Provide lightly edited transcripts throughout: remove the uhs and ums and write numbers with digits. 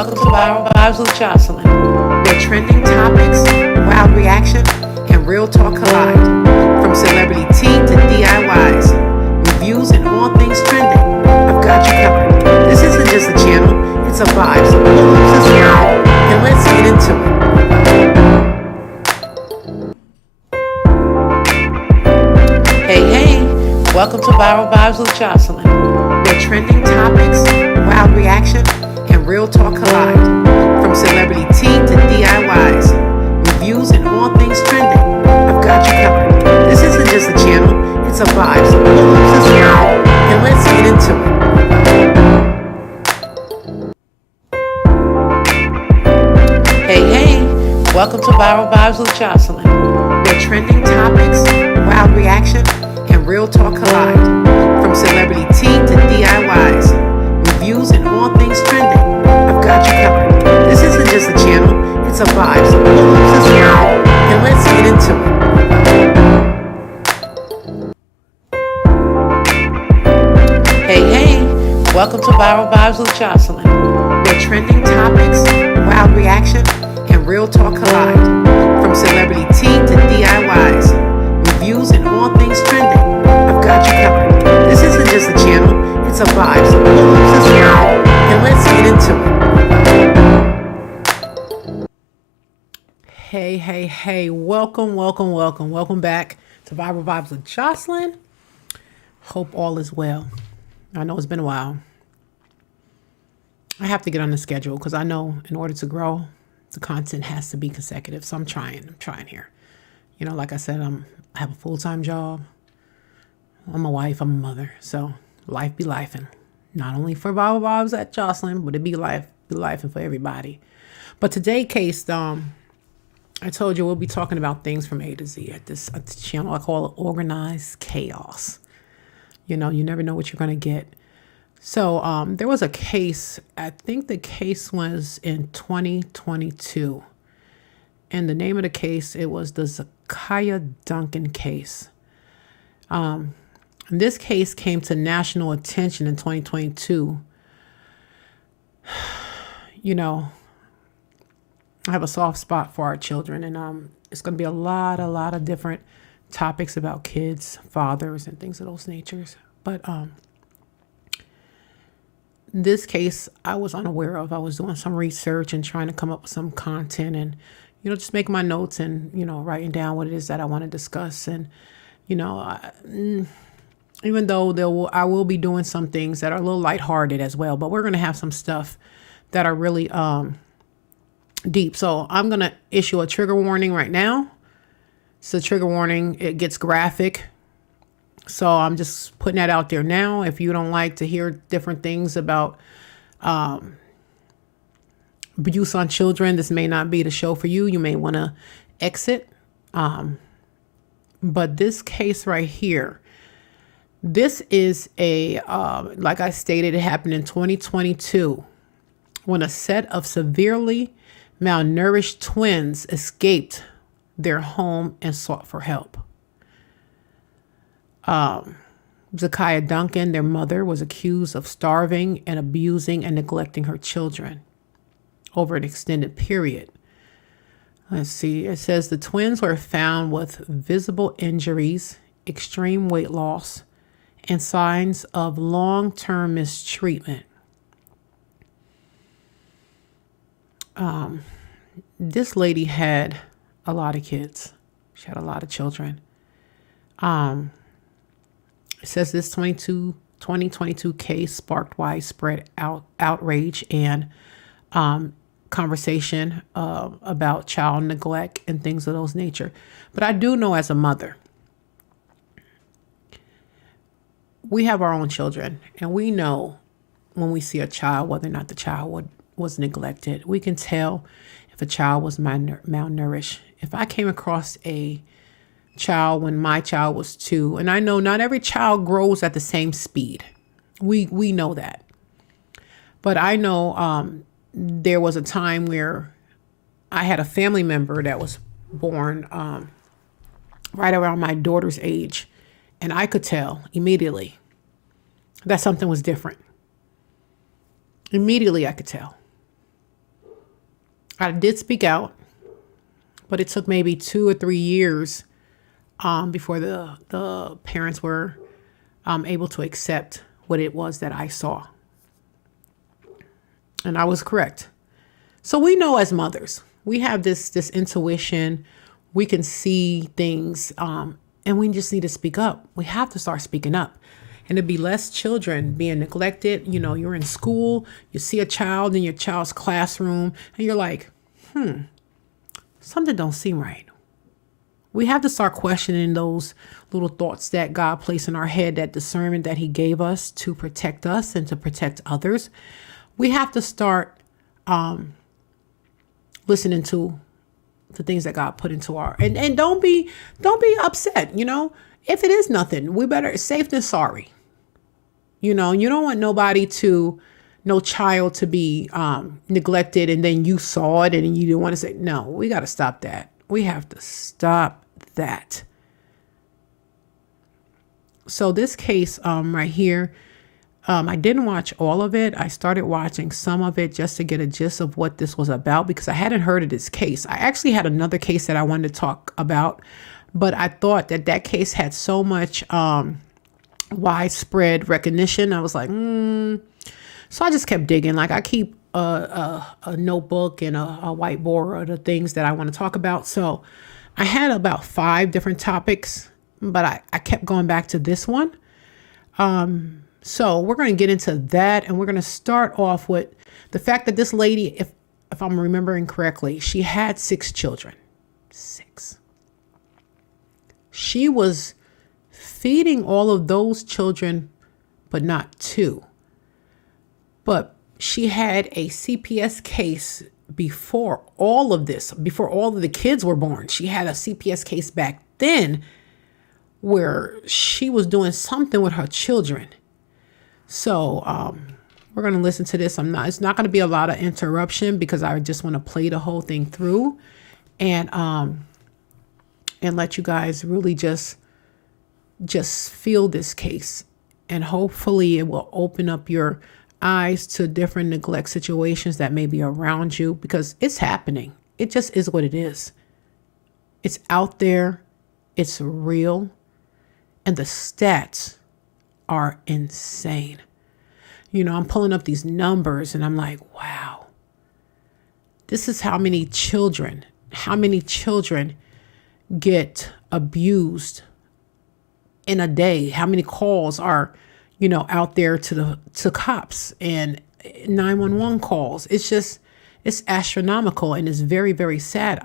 Welcome to Viral Vibes with Jocelyn, where trending topics, wild reaction, and real talk collide. From celebrity tea to DIYs, reviews, and all things trending, I've got you covered. This isn't just a channel, it's a vibe, so pull up this world and let's get into it. Hey, welcome to Viral Vibes with Jocelyn, where trending topics, wild reaction, and real talk collide. From celebrity tea to DIYs, reviews, and all things trending, I've got you covered. This isn't just a channel, it's a vibe, so pull up this world and let's get into it. Hey, welcome to Viral Vibes with Jocelyn, where trending topics, wild reaction, and real talk collide. From celebrity tea to DIYs, reviews, and all things trending, I've got you covered. This isn't just a channel, it's a vibe, so pull up this world and let's get into it. Hey, welcome to Viral Vibes with Jocelyn, where trending topics, wild reaction, and real talk collide. From celebrity tea to DIYs, reviews, and all things trending, I've got you covered. This isn't just a channel, it's a vibe, so pull up this world and let's get into it. Hey, welcome back to Viral Vibes with Jocelyn. Hope all is well. I know it's been a while. I have to get on the schedule because I know in order to grow, the content has to be consecutive. So I'm trying here. You know, like I said, I have a full-time job. I'm a wife, I'm a mother. So life be life, and not only for Viral Vibes at Jocelyn, but it be life and for everybody. But today, case, I told you we'll be talking about things from A to Z at this channel. I call it organized chaos. You know, you never know what you're going to get. So there was a case, I think the case was in 2022. And the name of the case, it was the Zakiyah Duncan case. This case came to national attention in 2022. You know, I have a soft spot for our children, and it's going to be a lot of different topics about kids, fathers, and things of those natures. But this case I was unaware of. I was doing some research and trying to come up with some content, and just making my notes and writing down what it is that I want to discuss. And even though I will be doing some things that are a little lighthearted as well, but we're going to have some stuff that are really deep. So I'm going to issue a trigger warning right now. It's a trigger warning. It gets graphic. So I'm just putting that out there now. If you don't like to hear different things about abuse on children, this may not be the show for you. You may want to exit. But this case right here, this is like I stated, it happened in 2022 when a set of severely malnourished twins escaped their home and sought for help. Zakiyah Duncan, their mother, was accused of starving and abusing and neglecting her children over an extended period. Let's see. It says the twins were found with visible injuries, extreme weight loss, and signs of long-term mistreatment. This lady had a lot of kids. She had a lot of children. It says this 2022 case sparked widespread outrage and conversation about child neglect and things of those nature. But I do know as a mother, we have our own children, and we know when we see a child, whether or not the child was neglected. We can tell if a child was malnourished. If I came across a child when my child was 2, and I know not every child grows at the same speed. We know that. But I know there was a time where I had a family member that was born right around my daughter's age, and I could tell immediately that something was different. Immediately I could tell. I did speak out, but it took maybe 2 or 3 years before the parents were able to accept what it was that I saw. And I was correct. So we know as mothers, we have this intuition. We can see things, and we just need to speak up. We have to start speaking up. And there'd be less children being neglected. You know, you're in school, you see a child in your child's classroom, and you're like, something don't seem right. We have to start questioning those little thoughts that God placed in our head, that discernment that he gave us to protect us and to protect others. We have to start listening to the things that God put into our, and don't be upset. You know, if it is nothing, we better safe than sorry. You know, you don't want no child to be neglected, and then you saw it and you didn't want to say, no, we got to stop that. We have to stop that. So this case right here, I didn't watch all of it. I started watching some of it just to get a gist of what this was about, because I hadn't heard of this case. I actually had another case that I wanted to talk about, but I thought that case had so much widespread recognition. I was like, So I just kept digging. Like, I keep a notebook and a whiteboard of the things that I want to talk about. So I had about 5 different topics, but I kept going back to this one. So we're going to get into that, and we're going to start off with the fact that this lady, if I'm remembering correctly, she had 6 children. 6. She was feeding all of those children, but not 2. But she had a CPS case before all of this, before all of the kids were born. She had a CPS case back then where she was doing something with her children. So we're going to listen to this. It's not going to be a lot of interruption, because I just want to play the whole thing through and let you guys really just feel this case. And hopefully it will open up your eyes to different neglect situations that may be around you, because it's happening. It just is what it is. It's out there. It's real. And the stats are insane. You know, I'm pulling up these numbers and I'm like, wow, this is how many children get abused in a day. How many calls are, out there to cops and 911 calls. It's astronomical, and it's very, very sad.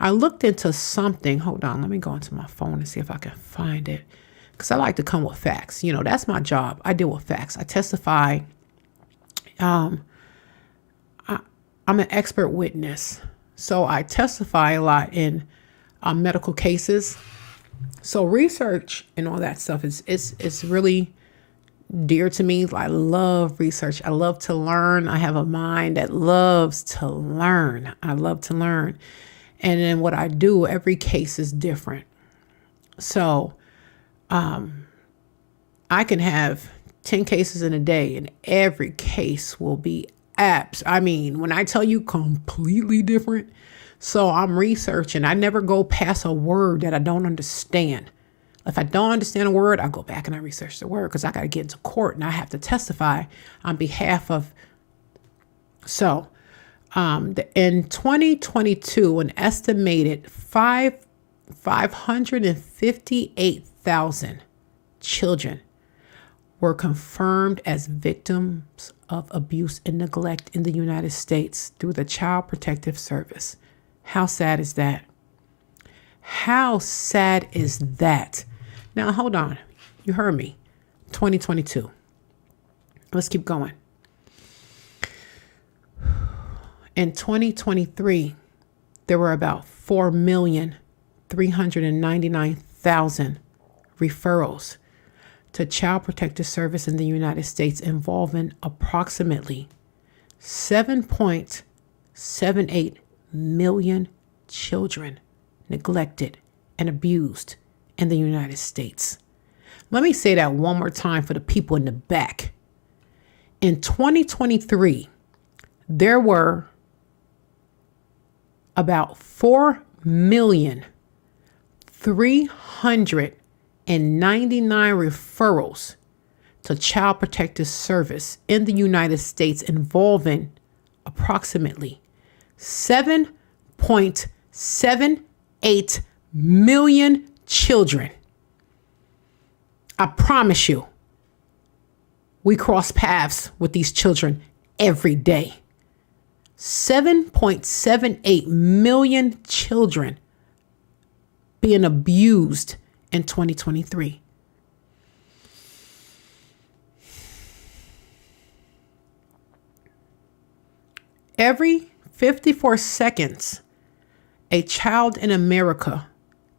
I looked into something. Hold on. Let me go into my phone and see if I can find it, because I like to come with facts. That's my job. I deal with facts. I testify. I'm an expert witness. So I testify a lot in medical cases. So research and all that stuff is really dear to me. I love research. I love to learn. I have a mind that loves to learn. I love to learn. And then what I do, every case is different. So I can have 10 cases in a day, and every case will be when I tell you, completely different. So I'm researching. I never go past a word that I don't understand. If I don't understand a word, I go back and I research the word, because I got to get into court and I have to testify on behalf of. So in 2022, an estimated 558,000 children were confirmed as victims of abuse and neglect in the United States through the Child Protective Service. How sad is that? How sad is that? Now, hold on. You heard me. 2022. Let's keep going. In 2023, there were about 4,399,000 referrals to Child Protective Service in the United States, involving approximately 7.78 million children neglected and abused in the United States. Let me say that one more time for the people in the back. In 2023, there were about 4,399 referrals to Child Protective Service in the United States involving approximately 7.78 million children. I promise you, we cross paths with these children every day. 7.78 million children being abused in 2023. Every 54 seconds, a child in America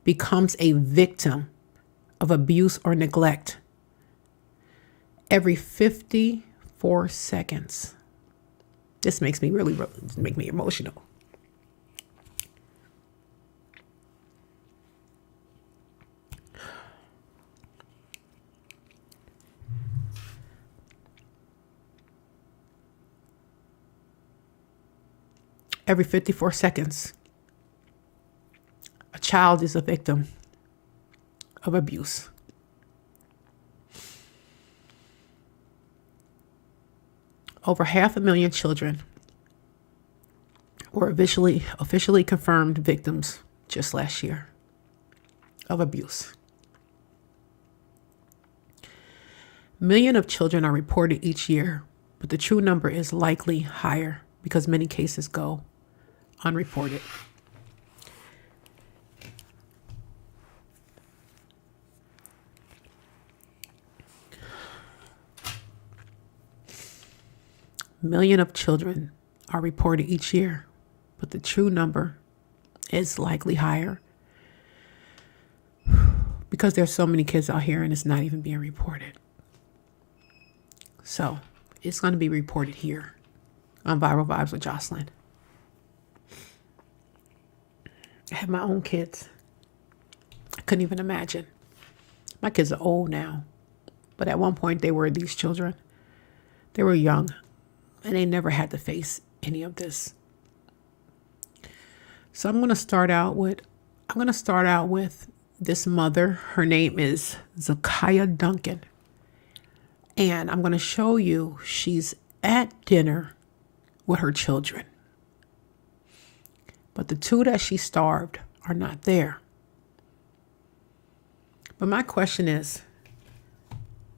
becomes a victim of abuse or neglect. Every 54 seconds. This makes me make me emotional. Every 54 seconds, a child is a victim of abuse. Over 500,000 children were officially confirmed victims just last year of abuse. Millions of children are reported each year, but the true number is likely higher because many cases go unreported. Millions of children are reported each year, but the true number is likely higher because there's so many kids out here and it's not even being reported. So it's going to be reported here on Viral Vibes with Jocelyn. I have my own kids. I couldn't even imagine. My kids are old now, but at one point they were these children. They were young. And they never had to face any of this. So I'm going to start out with this mother. Her name is Zakiyah Duncan. And I'm going to show you she's at dinner with her children. But the two that she starved are not there. But my question is,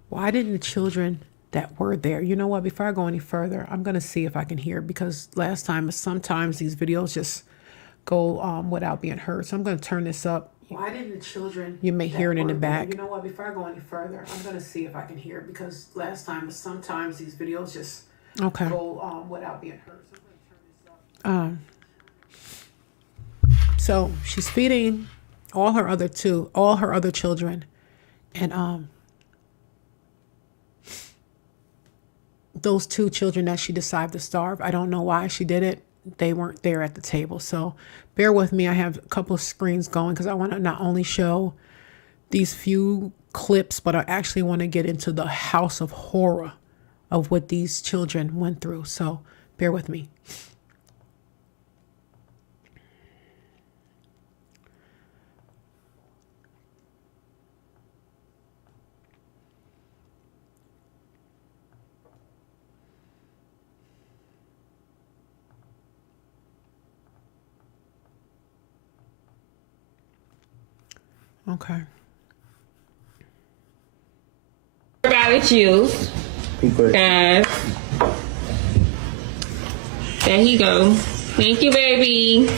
why didn't the children that were there? You know what? Before I go any further, I'm going to see if I can hear, because last time, sometimes these videos just go without being heard. So I'm going to turn this up. Why didn't the children? You may hear it in the back. You know what? Before I go any further, I'm going to see if I can hear, because last time, sometimes these videos just go without being heard. So I'm going to turn this up. So she's feeding all her other children, and those two children that she decided to starve, I don't know why she did it. They weren't there at the table. So bear with me. I have a couple of screens going because I want to not only show these few clips, but I actually want to get into the house of horror of what these children went through. So bear with me. Okay. Got it, juice. Guys. There he go. Thank you, baby.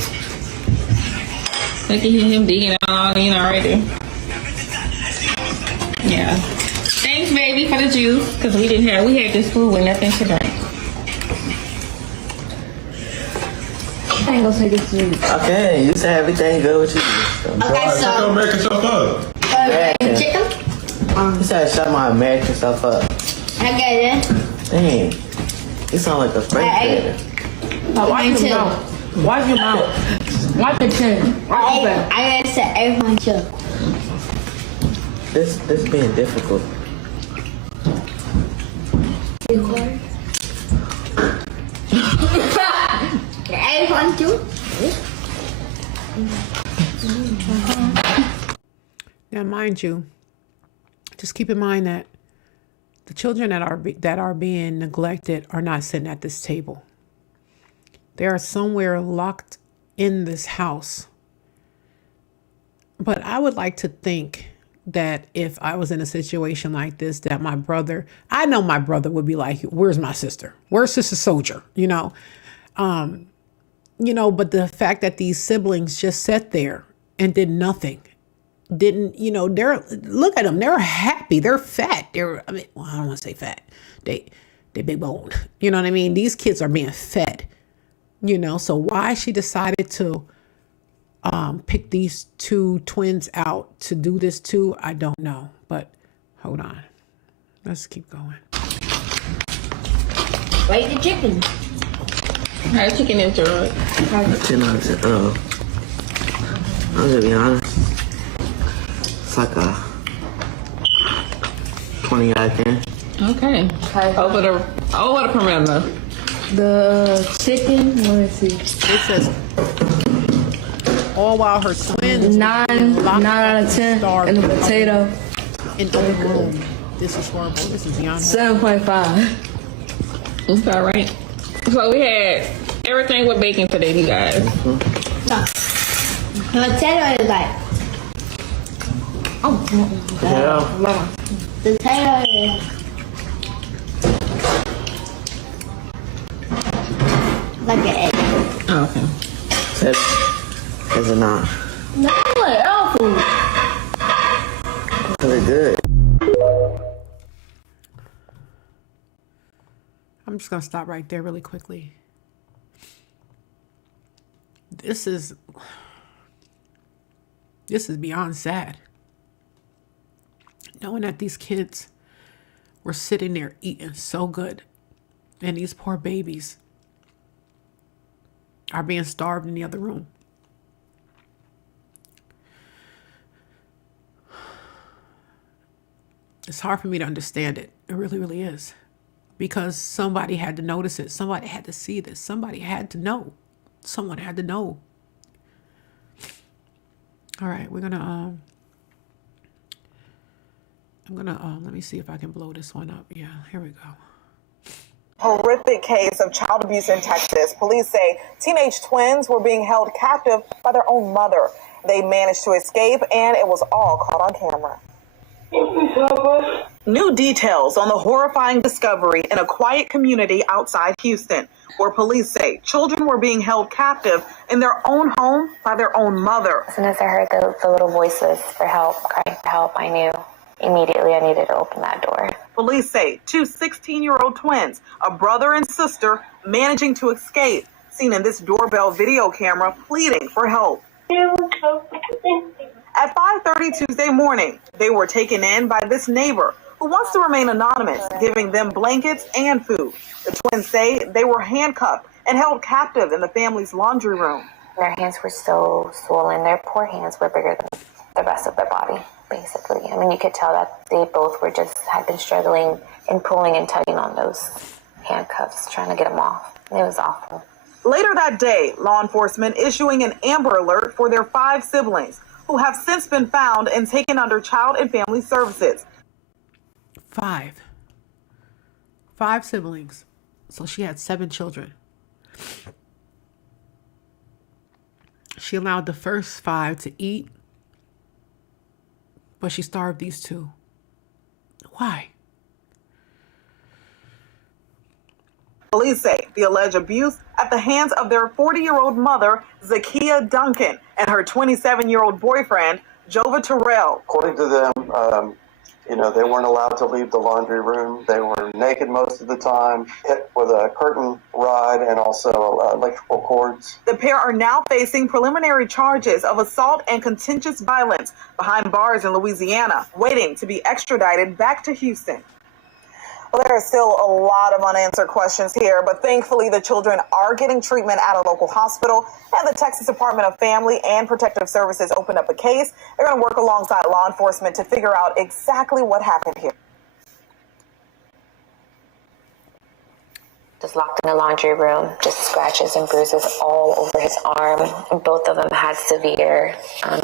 Look at him digging all in already. Yeah. Thanks, baby, for the juice. Because we had this food with nothing to drink. I ain't gonna say this to you. Okay, you said everything good with you. Okay, so American stuff up. Chicken? You said shut my American stuff up. I get it. Dang, you sound like a French grader. Wipe your mouth. Wipe your mouth. Wipe your chin. I said everyone too. This being difficult. Everyone too? Now, mind you, just keep in mind that the children that are being neglected are not sitting at this table. They are somewhere locked in this house. But I would like to think that if I was in a situation like this, that I know my brother would be like, where's my sister? Where's Sister Soldier? But the fact that these siblings just sat there and did nothing, look at them. They're happy. They're fat. I don't want to say fat. They big boned. You know what I mean? These kids are being fed, so why she decided to pick these two twins out to do this too, I don't know. But hold on. Let's keep going. Wait, the chicken. Her chicken is good. $10. I'm gonna be honest. It's like a 20 out of 10. Okay. Over the perimeter. The chicken, let me see. It says, all while her twins 9 out of 10. And the potato, in the room. This is horrible. This is beyond. 7.5. It's all right. So we had everything with bacon today, you guys. The potato is like, Yeah. the potato is like an egg. Oh, okay. Is it not? No, it's awful. Really good. I'm just going to stop right there really quickly. This is beyond sad. Knowing that these kids were sitting there eating so good, and these poor babies are being starved in the other room. It's hard for me to understand it. It really, really is. Because somebody had to notice it. Somebody had to see this. Somebody had to know. Someone had to know. All right, I'm gonna let me see if I can blow this one up. Yeah, here we go. Horrific case of child abuse in Texas. Police say teenage twins were being held captive by their own mother. They managed to escape, and it was all caught on camera. New details on the horrifying discovery in a quiet community outside Houston, where police say children were being held captive in their own home by their own mother. As soon as I heard the little voices for help, crying for help, I knew immediately I needed to open that door. Police say two 16-year-old twins, a brother and sister, managing to escape, seen in this doorbell video camera pleading for help. At 5:30 Tuesday morning, they were taken in by this neighbor who wants to remain anonymous, giving them blankets and food. The twins say they were handcuffed and held captive in the family's laundry room. Their hands were so swollen. Their poor hands were bigger than the rest of their body, basically. I mean, you could tell that they both had been struggling and pulling and tugging on those handcuffs, trying to get them off. It was awful. Later that day, law enforcement issuing an Amber Alert for their 5 siblings, who have since been found and taken under Child and Family Services. 5 siblings. So she had 7 children. She allowed the first 5 to eat, but she starved these 2. Why? Police say the alleged abuse at the hands of their 40-year-old mother, Zakiyah Duncan, and her 27-year-old boyfriend, Jova Terrell. According to them, they weren't allowed to leave the laundry room. They were naked most of the time, hit with a curtain rod and also electrical cords. The pair are now facing preliminary charges of assault and contentious violence behind bars in Louisiana, waiting to be extradited back to Houston. Well, there are still a lot of unanswered questions here, but thankfully the children are getting treatment at a local hospital, and the Texas Department of Family and Protective Services opened up a case. They're going to work alongside law enforcement to figure out exactly what happened here. just locked in the laundry room, just scratches and bruises all over his arm. Both of them had severe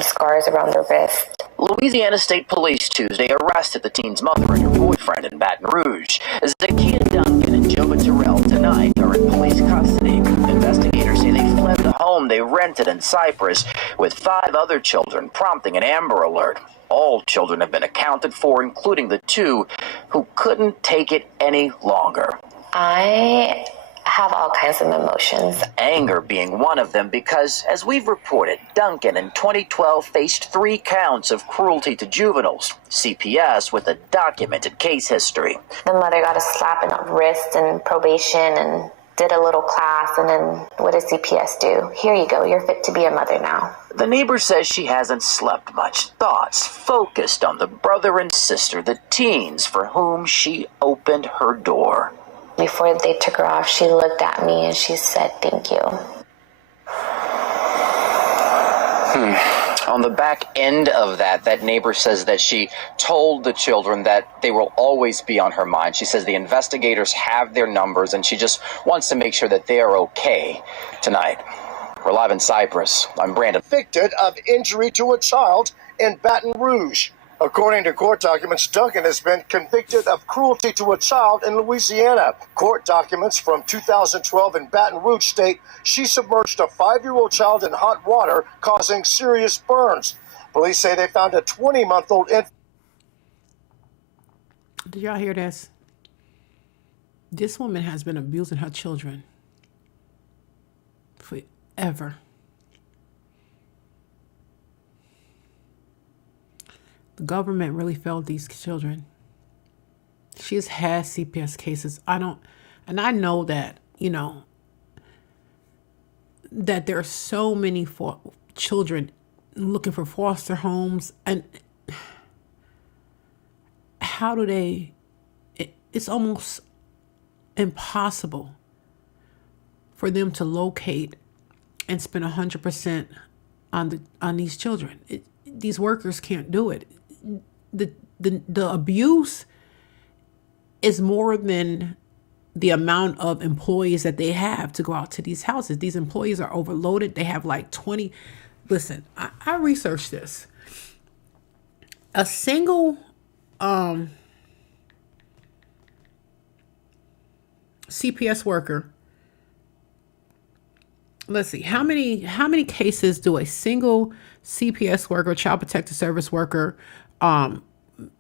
scars around their wrist. Louisiana State Police Tuesday arrested the teen's mother and her boyfriend in Baton Rouge. Zakiyah Duncan and Joba Terrell tonight are in police custody. Investigators say they fled the home they rented in Cyprus with 5 other children, prompting an Amber Alert. All children have been accounted for, including the 2 who couldn't take it any longer. I have all kinds of emotions. Anger being one of them because, as we've reported, Duncan in 2012 faced 3 counts of cruelty to juveniles. CPS with a documented case history. The mother got a slap in the wrist and probation and did a little class, and then what does CPS do? Here you go, you're fit to be a mother now. The neighbor says she hasn't slept much. Thoughts focused on the brother and sister, the teens for whom she opened her door. Before they took her off, she looked at me and she said, "Thank you." On the back end of that neighbor says that she told the children that they will always be on her mind. She says the investigators have their numbers and she just wants to make sure that they are okay tonight. We're live in Cyprus. I'm Brandon. Convicted of injury to a child in Baton Rouge. According to court documents, Duncan has been convicted of cruelty to a child in Louisiana. Court documents from 2012 in Baton Rouge state she submerged a 5-year-old child in hot water, causing serious burns. Police say they found a 20-month-old infant. Did y'all hear this? This woman has been abusing her children forever. The government really failed these children. She has had CPS cases. I know that, that there are so many children looking for foster homes. And how do they, it's almost impossible for them to locate and spend 100% on these children. These workers can't do it. The abuse is more than the amount of employees that they have to go out to these houses. These employees are overloaded. They have like 20. Listen, I researched this. A single CPS worker. Let's see, how many cases do a single CPS worker, child protective service worker,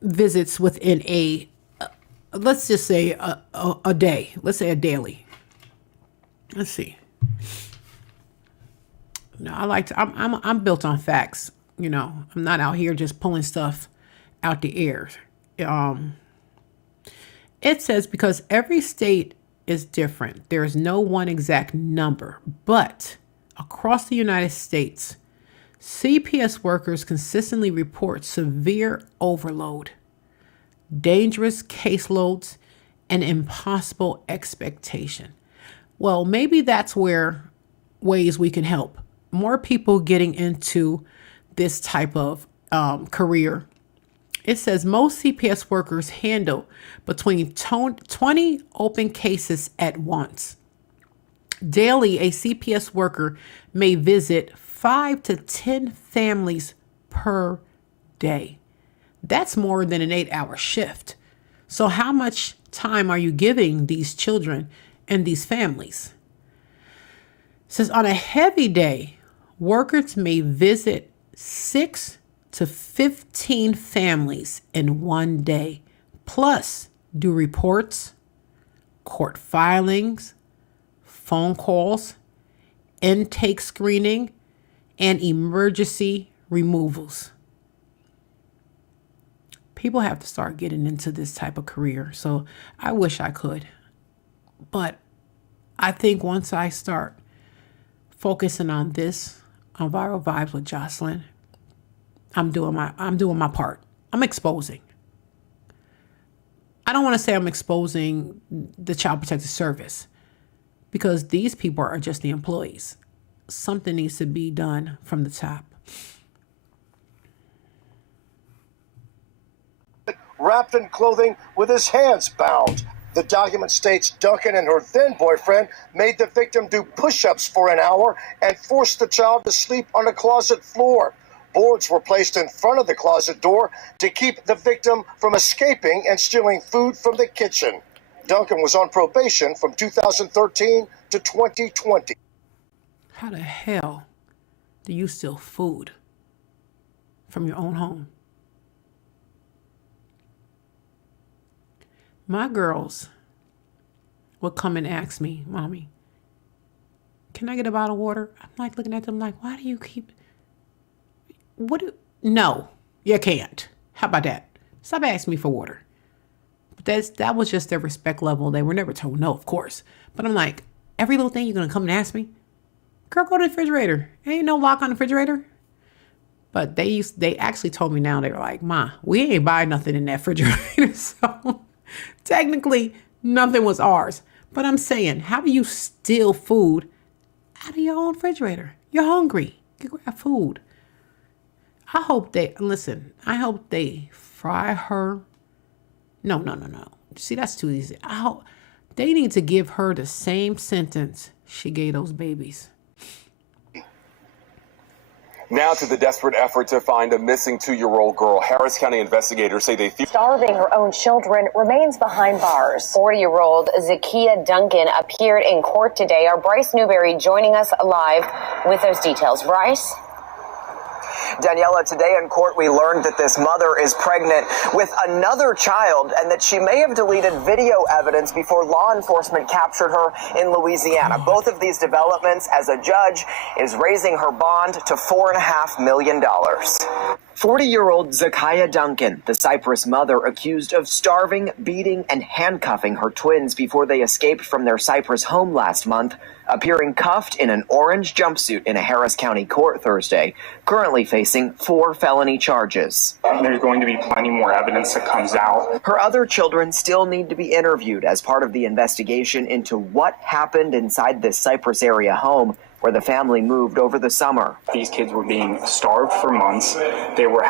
visits within let's just say a day. Let's say a daily. Let's see. No, I'm built on facts. I'm not out here just pulling stuff out the air. It says because every state is different. There is no one exact number, but across the United States, CPS workers consistently report severe overload, dangerous caseloads, and impossible expectation. Well, maybe that's ways we can help more people getting into this type of career. It says most CPS workers handle between 20 open cases at once. Daily, a CPS worker may visit 5 to 10 families per day. That's more than an 8-hour shift. So how much time are you giving these children and these families? It says on a heavy day, workers may visit 6 to 15 families in one day, plus do reports, court filings, phone calls, intake screening, and emergency removals. People have to start getting into this type of career. So I wish I could. But I think once I start focusing on this, on Viral Vibes with Jocelyn, I'm doing my part. I'm exposing. I don't want to say I'm exposing the Child Protective Service because these people are just the employees. Something needs to be done from the top. Wrapped in clothing with his hands bound. The document states Duncan and her then boyfriend made the victim do push-ups for an hour and forced the child to sleep on the closet floor. Boards were placed in front of the closet door to keep the victim from escaping and stealing food from the kitchen. Duncan was on probation from 2013 to 2020. How the hell do you steal food from your own home? My girls would come and ask me, Mommy, can I get a bottle of water? I'm like looking at them like, why do you keep... No, you can't. How about that? Stop asking me for water. But that was just their respect level. They were never told no, of course. But I'm like, every little thing you're going to come and ask me? Girl, go to the refrigerator. Ain't no lock on the refrigerator. But they actually told me now, they were like, Ma, we ain't buy nothing in that refrigerator. So technically, nothing was ours. But I'm saying, how do you steal food out of your own refrigerator? You're hungry. You grab food. I hope they fry her. No. See, that's too easy. I hope they need to give her the same sentence she gave those babies. Now to the desperate effort to find a missing 2-year-old girl. Harris County investigators say they feel starving her own children remains behind bars. 40-year-old Zakiyah Duncan appeared in court today. Our Bryce Newberry joining us live with those details. Bryce? Daniela, today in court, we learned that this mother is pregnant with another child and that she may have deleted video evidence before law enforcement captured her in Louisiana. Both of these developments, as a judge is raising her bond to $4.5 million. 40-year-old Zakiyah Duncan, the Cyprus mother accused of starving, beating, and handcuffing her twins before they escaped from their Cyprus home last month, appearing cuffed in an orange jumpsuit in a Harris County court Thursday, currently facing 4 felony charges. There's going to be plenty more evidence that comes out. Her other children still need to be interviewed as part of the investigation into what happened inside this Cyprus area home where the family moved over the summer. These kids were being starved for months. They were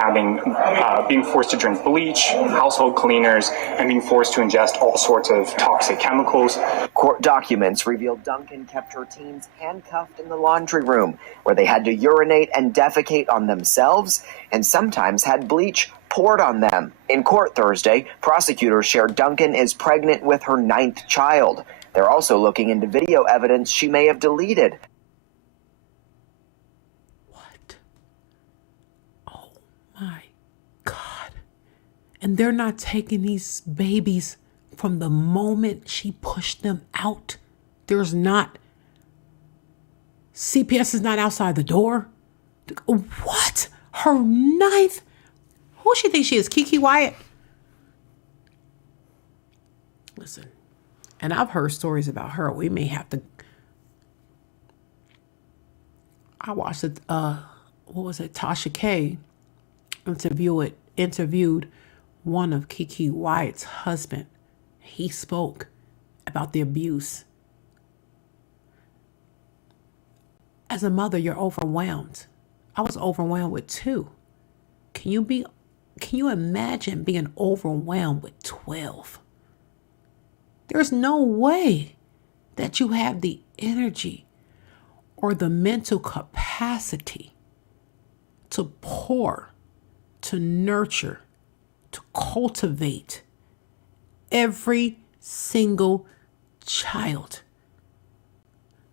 being forced to drink bleach, household cleaners, and being forced to ingest all sorts of toxic chemicals. Court documents revealed Duncan kept her teens handcuffed in the laundry room, where they had to urinate and defecate on themselves, and sometimes had bleach poured on them. In court Thursday, prosecutors shared Duncan is pregnant with her 9th child. They're also looking into video evidence she may have deleted. And they're not taking these babies from the moment she pushed them out. There's not. CPS is not outside the door. What? Her 9th? Who she thinks she is? Kiki Wyatt? Listen, and I've heard stories about her. We may have to. I watched it. What was it? Tasha K. interviewed one of Kiki Wyatt's husband. He spoke about the abuse. As a mother, you're overwhelmed. I was overwhelmed with 2. Can you imagine being overwhelmed with 12? There's no way that you have the energy or the mental capacity to pour, to nurture, to cultivate every single child.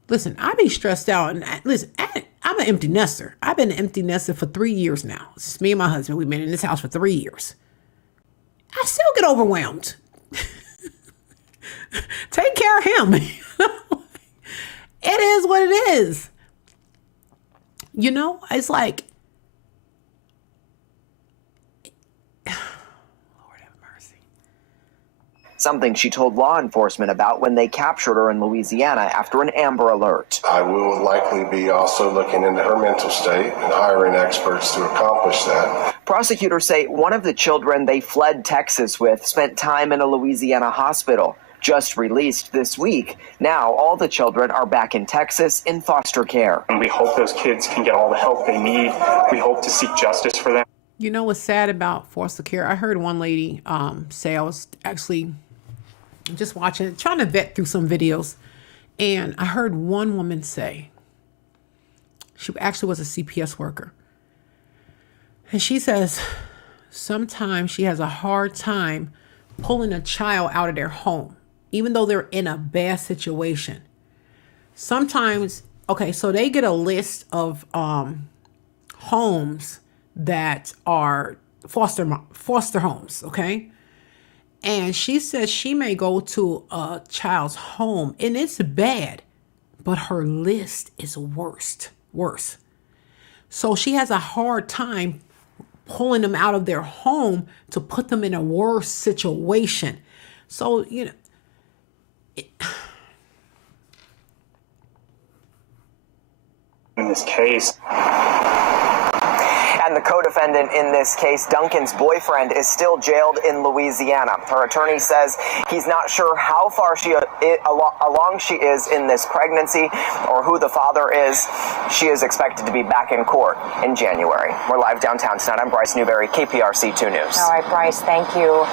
Listen, I be stressed out. And listen, I'm an empty nester. I've been an empty nester for 3 years now. It's me and my husband. We've been in this house for 3 years. I still get overwhelmed. Take care of him. It is what it is. You know, it's like, something she told law enforcement about when they captured her in Louisiana after an Amber Alert. I will likely be also looking into her mental state and hiring experts to accomplish that. Prosecutors say one of the children they fled Texas with spent time in a Louisiana hospital, just released this week. Now all the children are back in Texas in foster care. And we hope those kids can get all the help they need. We hope to seek justice for them. You know what's sad about foster care? I heard one lady say, I was actually I'm just watching, trying to vet through some videos. And I heard one woman say, she actually was a CPS worker. And she says, sometimes she has a hard time pulling a child out of their home, even though they're in a bad situation. Sometimes, okay, so they get a list of homes that are foster homes, okay? And she says she may go to a child's home and it's bad, but her list is worse. So she has a hard time pulling them out of their home to put them in a worse situation. So, you know, in this case. And the co-defendant in this case, Duncan's boyfriend, is still jailed in Louisiana. Her attorney says he's not sure how far along she is in this pregnancy or who the father is. She is expected to be back in court in January. We're live downtown tonight. I'm Bryce Newberry, KPRC 2 News. All right, Bryce, thank you.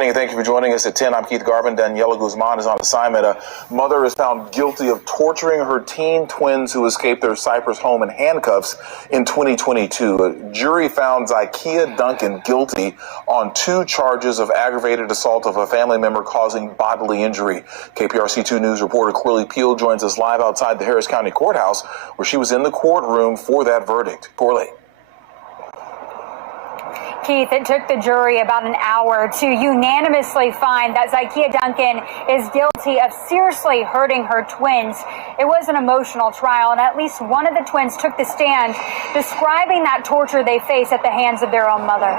Thank you for joining us at 10. I'm Keith Garvin. Daniela Guzman is on assignment. A mother is found guilty of torturing her teen twins who escaped their Cyprus home in handcuffs in 2022. A jury found Zakiyah Duncan guilty on 2 charges of aggravated assault of a family member causing bodily injury. KPRC 2 News reporter Corley Peel joins us live outside the Harris County Courthouse, where she was in the courtroom for that verdict. Corley. Keith, it took the jury about an hour to unanimously find that Zakiyah Duncan is guilty of seriously hurting her twins. It was an emotional trial, and at least one of the twins took the stand, describing that torture they face at the hands of their own mother.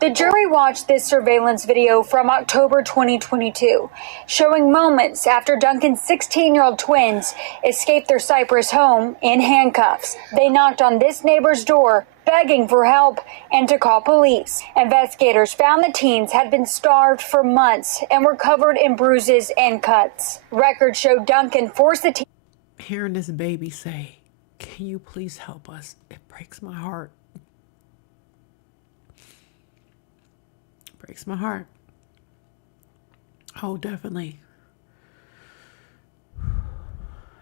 The jury watched this surveillance video from October 2022, showing moments after Duncan's 16-year-old twins escaped their Cyprus home in handcuffs. They knocked on this neighbor's door, begging for help and to call police. Investigators found the teens had been starved for months and were covered in bruises and cuts. Records showed Duncan forced the teens. Hearing this baby say, "Can you please help us?" It breaks my heart. Breaks my heart. Oh, definitely.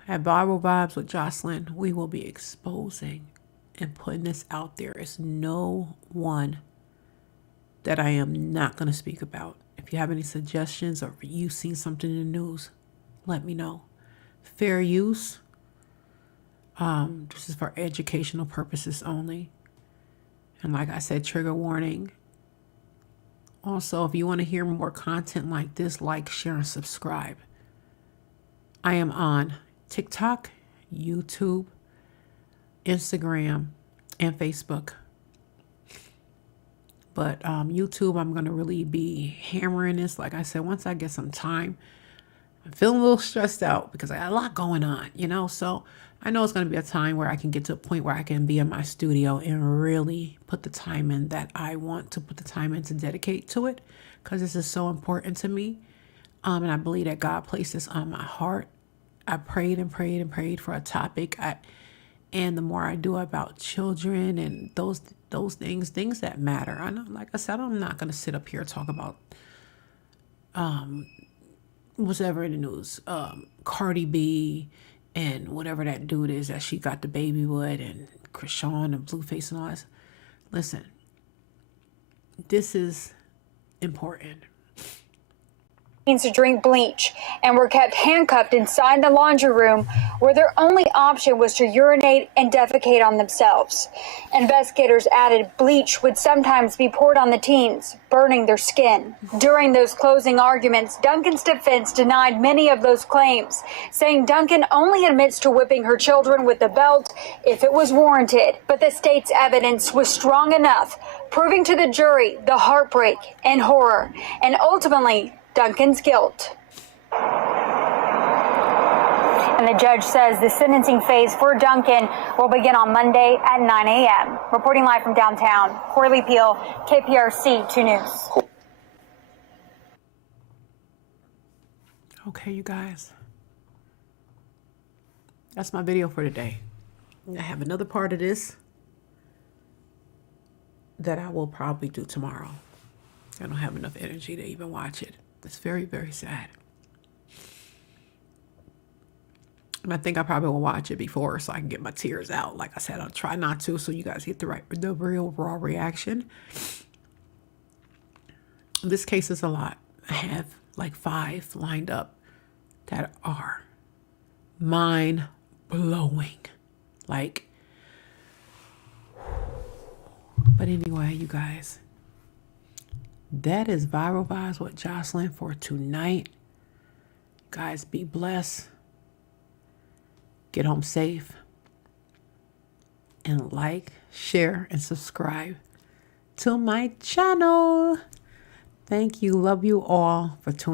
At Bible Vibes with Jocelyn, we will be exposing and putting this out there. It's no one that I am not going to speak about. If you have any suggestions or you've seen something in the news, let me know. Fair use. This is for educational purposes only. And like I said, trigger warning. Also, if you want to hear more content like this, like, share, and subscribe. I am on TikTok, YouTube, Instagram, and Facebook. But YouTube, I'm going to really be hammering this. Like I said, once I get some time, I'm feeling a little stressed out because I got a lot going on, you know? So I know it's going to be a time where I can get to a point where I can be in my studio and really put the time in that I want to put the time in to dedicate to it, because this is so important to me. And I believe that God placed this on my heart. I prayed and prayed and prayed for a topic. And the more I do about children and those things that matter. I know, like I said, I'm not going to sit up here and talk about whatever in the news, Cardi B and whatever that dude is that she got the baby with, and Krishan and Blueface and all that. Listen, this is important. To drink bleach and were kept handcuffed inside the laundry room where their only option was to urinate and defecate on themselves. Investigators added bleach would sometimes be poured on the teens, burning their skin. During those closing arguments, Duncan's defense denied many of those claims, saying Duncan only admits to whipping her children with a belt if it was warranted. But the state's evidence was strong enough, proving to the jury the heartbreak and horror, and ultimately Duncan's guilt. And the judge says the sentencing phase for Duncan will begin on Monday at 9 a.m. Reporting live from downtown, Corley Peel, KPRC 2 News. Okay, you guys. That's my video for today. I have another part of this that I will probably do tomorrow. I don't have enough energy to even watch it. It's very, very sad. And I think I probably will watch it before so I can get my tears out. Like I said, I'll try not to so you guys get the real raw reaction. This case is a lot. I have like 5 lined up that are mind blowing. Like, but anyway, you guys, that is Viral Vibes with Jocelyn for tonight. Guys, be blessed. Get home safe. And like, share, and subscribe to my channel. Thank you. Love you all for tuning in.